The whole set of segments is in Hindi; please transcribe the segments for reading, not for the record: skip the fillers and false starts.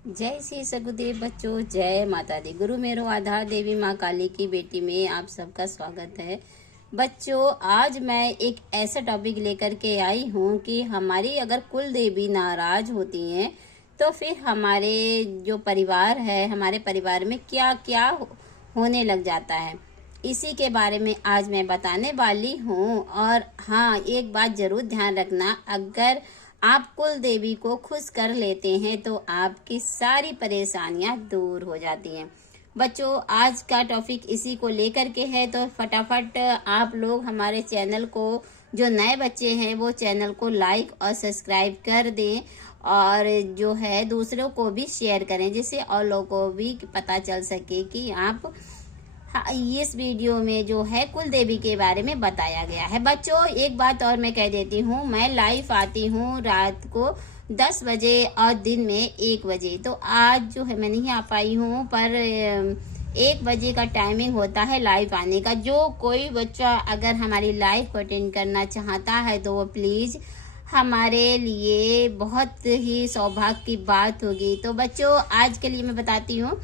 जय श्री सगुदेव बच्चों, जय माता दी। गुरु मेरो आधार, देवी माँ काली की बेटी में आप सबका स्वागत है। बच्चों, आज मैं एक ऐसा टॉपिक लेकर के आई हूँ कि हमारी अगर कुल देवी नाराज होती हैं तो फिर हमारे जो परिवार है, हमारे परिवार में क्या क्या होने लग जाता है, इसी के बारे में आज मैं बताने वाली हूँ। और हाँ, एक बात जरूर ध्यान रखना, अगर आप कुल देवी को खुश कर लेते हैं तो आपकी सारी परेशानियां दूर हो जाती हैं। बच्चों, आज का टॉपिक इसी को लेकर के है, तो फटाफट आप लोग हमारे चैनल को, जो नए बच्चे हैं वो चैनल को लाइक और सब्सक्राइब कर दें और जो है दूसरों को भी शेयर करें, जिससे और लोगों को भी पता चल सके कि आप इस वीडियो में जो है कुल देवी के बारे में बताया गया है। बच्चों, एक बात और मैं कह देती हूँ, मैं लाइव आती हूँ रात को 10 बजे और दिन में 1 बजे। तो आज जो है मैं नहीं आ पाई हूँ, पर 1 बजे का टाइमिंग होता है लाइव आने का। जो कोई बच्चा अगर हमारी लाइव को अटेंड करना चाहता है तो वो प्लीज हमारे लिए बहुत ही सौभाग्य की बात होगी। तो बच्चों, आज के लिए मैं बताती हूँ।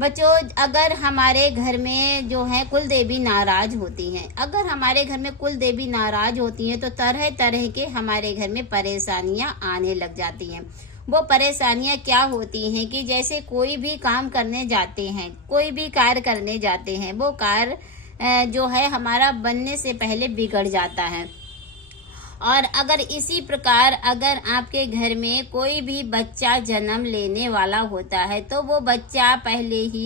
बच्चों, अगर हमारे घर में जो है कुल देवी नाराज होती हैं, अगर हमारे घर में कुल देवी नाराज होती हैं तो तरह तरह के हमारे घर में परेशानियां आने लग जाती हैं। वो परेशानियां क्या होती हैं कि जैसे कोई भी काम करने जाते हैं, कोई भी कार्य करने जाते हैं, वो कार्य जो है हमारा बनने से पहले बिगड़ जाता है। और अगर इसी प्रकार अगर आपके घर में कोई भी बच्चा जन्म लेने वाला होता है तो वो बच्चा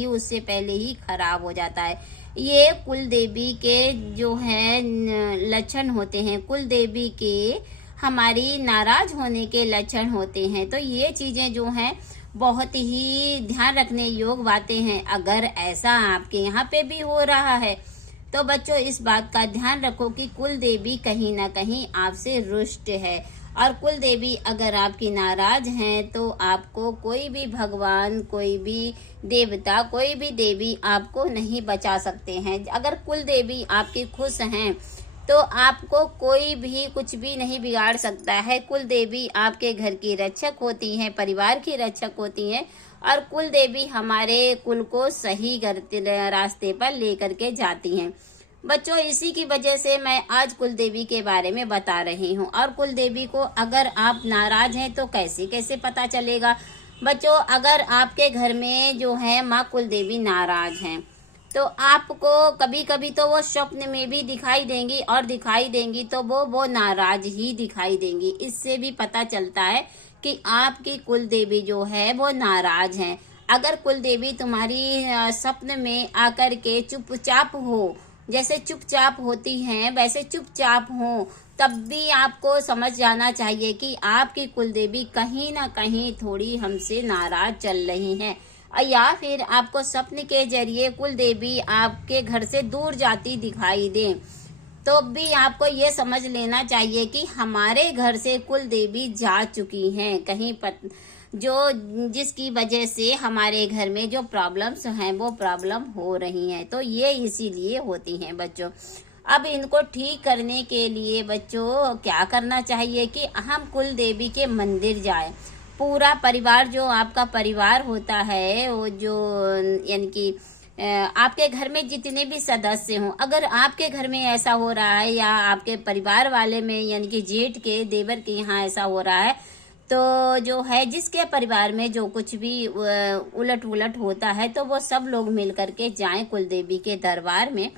उससे पहले ही खराब हो जाता है। ये कुल देवी के जो है लक्षण होते हैं, कुल देवी के हमारी नाराज होने के लक्षण होते हैं। तो ये चीजें जो हैं बहुत ही ध्यान रखने योग्य बातें हैं। अगर ऐसा आपके यहाँ पे भी हो रहा है तो बच्चों, इस बात का ध्यान रखो कि कुल देवी कहीं ना कहीं आपसे रुष्ट है। और कुल देवी अगर आपकी नाराज हैं तो आपको कोई भी भगवान, कोई भी देवता, कोई भी देवी आपको नहीं बचा सकते हैं। अगर कुल देवी आपकी खुश हैं तो आपको कोई भी कुछ भी नहीं बिगाड़ सकता है। कुल देवी आपके घर की रक्षक होती हैं, परिवार की रक्षक होती हैं, और कुल देवी हमारे कुल को सही रास्ते पर लेकर के जाती हैं। बच्चों, इसी की वजह से मैं आज कुल देवी के बारे में बता रही हूँ। और कुल देवी को अगर आप नाराज हैं तो कैसे कैसे पता चलेगा। बच्चों, अगर आपके घर में जो है माँ कुल देवी नाराज हैं तो आपको कभी कभी तो वो स्वप्न में भी दिखाई देंगी, और दिखाई देंगी तो वो नाराज ही दिखाई देंगी। इससे भी पता चलता है कि आपकी कुल देवी जो है वो नाराज हैं। अगर कुल देवी तुम्हारी स्वप्न में आकर के चुपचाप हो, जैसे चुपचाप होती हैं वैसे चुपचाप हो, तब भी आपको समझ जाना चाहिए कि आपकी कुल देवी कहीं ना कहीं थोड़ी हमसे नाराज चल रही हैं। या फिर आपको स्वप्न के जरिए कुल देवी आपके घर से दूर जाती दिखाई दे, तो भी आपको ये समझ लेना चाहिए कि हमारे घर से कुल देवी जा चुकी हैं कहीं जो जिसकी वजह से हमारे घर में जो प्रॉब्लम्स हैं वो प्रॉब्लम हो रही हैं। तो ये इसीलिए होती हैं बच्चों। अब इनको ठीक करने के लिए बच्चों क्या करना चाहिए कि हम कुल देवी के मंदिर जाएं। पूरा परिवार, जो आपका परिवार होता है, वो जो यानी कि आपके घर में जितने भी सदस्य हों, अगर आपके घर में ऐसा हो रहा है या आपके परिवार वाले में यानी कि जेठ के, देवर के यहाँ ऐसा हो रहा है, तो जो है जिसके परिवार में जो कुछ भी उलट उलट होता है तो वो सब लोग मिल करके जाएं कुल देवी के दरबार में,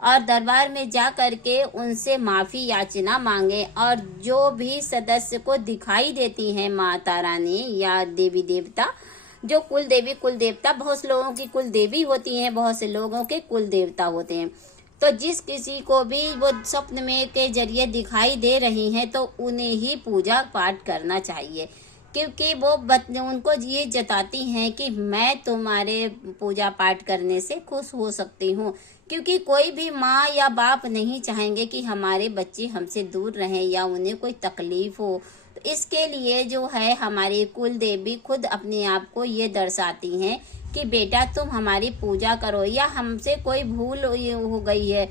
और दरबार में जा करके उनसे माफी याचना मांगे। और जो भी सदस्य को दिखाई देती हैं माता रानी या देवी देवता, जो कुल देवी कुल देवता, बहुत से लोगों की कुल देवी होती हैं, बहुत से लोगों के कुल देवता होते हैं। तो जिस किसी को भी वो स्वप्न में के जरिए दिखाई दे रही हैं तो उन्हें ही पूजा पाठ करना चाहिए, क्योंकि वो उनको ये जताती हैं कि मैं तुम्हारे पूजा पाठ करने से खुश हो सकती हूँ। क्योंकि कोई भी माँ या बाप नहीं चाहेंगे कि हमारे बच्चे हमसे दूर रहें या उन्हें कोई तकलीफ हो। तो इसके लिए जो है हमारी कुल देवी खुद अपने आप को ये दर्शाती हैं कि बेटा तुम हमारी पूजा करो, या हमसे कोई भूल हो गई है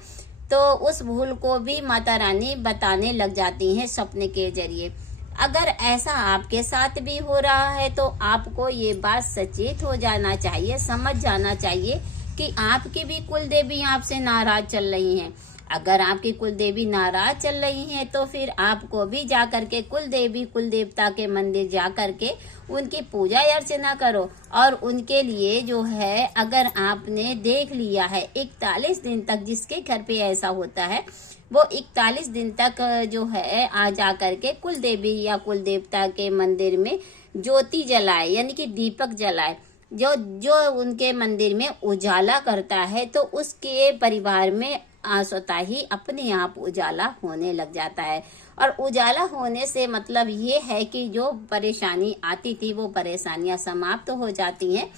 तो उस भूल को भी माता रानी बताने लग जाती हैं स्वप्न के जरिए। अगर ऐसा आपके साथ भी हो रहा है तो आपको ये बात सचेत हो जाना चाहिए, समझ जाना चाहिए कि आपकी भी कुल देवी आपसे नाराज चल रही हैं। अगर आपकी कुल देवी नाराज चल रही हैं तो फिर आपको भी जा करके कुल देवी कुल देवता के मंदिर जा करके उनकी पूजा अर्चना करो। और उनके लिए जो है, अगर आपने देख लिया है 41 दिन तक जिसके घर पे ऐसा होता है, वो 41 दिन तक जो है आ जा करके कुल देवी या कुल देवता के मंदिर में ज्योति जलाए, यानी कि दीपक जलाए। जो जो उनके मंदिर में उजाला करता है तो उसके परिवार में स्वतः ही अपने आप उजाला होने लग जाता है। और उजाला होने से मतलब ये है कि जो परेशानी आती थी वो परेशानियां समाप्त हो जाती हैं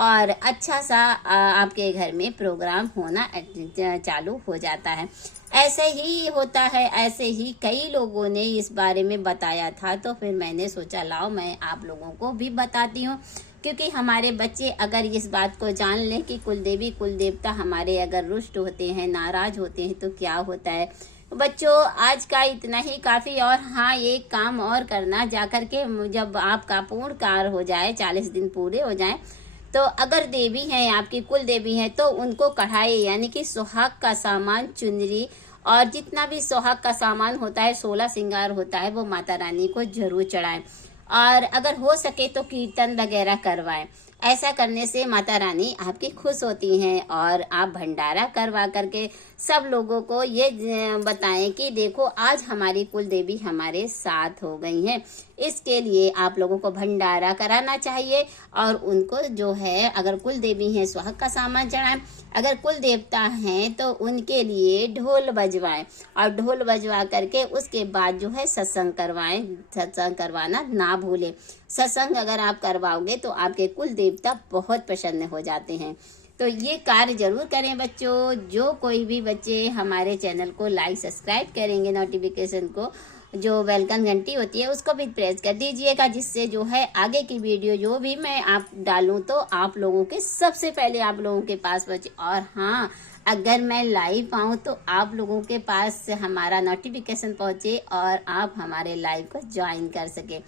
और अच्छा सा आपके घर में प्रोग्राम होना चालू हो जाता है। ऐसे ही होता है, ऐसे ही कई लोगों ने इस बारे में बताया था, तो फिर मैंने सोचा लाओ मैं आप लोगों को भी बताती हूँ, क्योंकि हमारे बच्चे अगर इस बात को जान लें कि कुल देवी कुल देवता हमारे अगर रुष्ट होते हैं, नाराज होते हैं तो क्या होता है। बच्चों, आज का इतना ही काफी। और हाँ, एक काम और करना, जाकर के जब आपका पूर्ण कार्य हो जाए, 40 दिन पूरे हो जाए, तो अगर देवी हैं आपकी कुल देवी हैं तो उनको कढ़ाई यानी कि सुहाग का सामान, चुनरी और जितना भी सुहाग का सामान होता है, 16 श्रृंगार होता है, वो माता रानी को जरूर चढ़ाएं। और अगर हो सके तो कीर्तन वगैरह करवाएं। ऐसा करने से माता रानी आपकी खुश होती हैं और आप भंडारा करवा करके सब लोगों को ये बताएं कि देखो आज हमारी कुल देवी हमारे साथ हो गई हैं। इसके लिए आप लोगों को भंडारा कराना चाहिए और उनको जो है, अगर कुल देवी हैं सुहाग का सामान चढ़ाएं, अगर कुल देवता हैं तो उनके लिए ढोल बजवाएं और ढोल बजवा करके उसके बाद जो है सत्संग करवाएं। सत्संग करवाना ना भूलें। सत्संग अगर आप करवाओगे तो आपके कुल देवता बहुत प्रसन्न हो जाते हैं। तो ये कार्य जरूर करें बच्चों। जो कोई भी बच्चे हमारे चैनल को लाइक सब्सक्राइब करेंगे, नोटिफिकेशन को जो वेलकम घंटी होती है उसको भी प्रेस कर दीजिएगा, जिससे जो है आगे की वीडियो जो भी मैं आप डालूं तो आप लोगों के सबसे पहले आप लोगों के पास पहुंचे। और हाँ, अगर मैं लाइव आऊँ तो आप लोगों के पास हमारा नोटिफिकेशन पहुंचे और आप हमारे लाइव को ज्वाइन कर सके।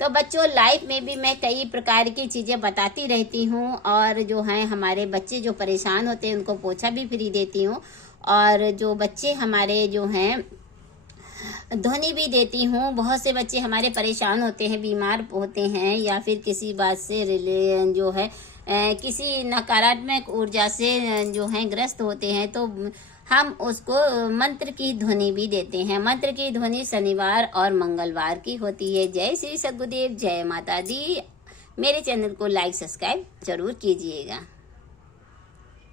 तो बच्चों, लाइव में भी मैं कई प्रकार की चीज़ें बताती रहती हूँ और जो हैं हमारे बच्चे जो परेशान होते हैं उनको पोछा भी फ्री देती हूँ। और जो बच्चे हमारे जो हैं ध्वनि भी देती हूँ। बहुत से बच्चे हमारे परेशान होते हैं, बीमार होते हैं या फिर किसी बात से जो है किसी नकारात्मक ऊर्जा से जो है ग्रस्त होते हैं, तो हम उसको मंत्र की ध्वनि भी देते हैं। मंत्र की ध्वनि शनिवार और मंगलवार की होती है। जय श्री सद्गुरुदेव, जय माता दी। मेरे चैनल को लाइक सब्सक्राइब जरूर कीजिएगा।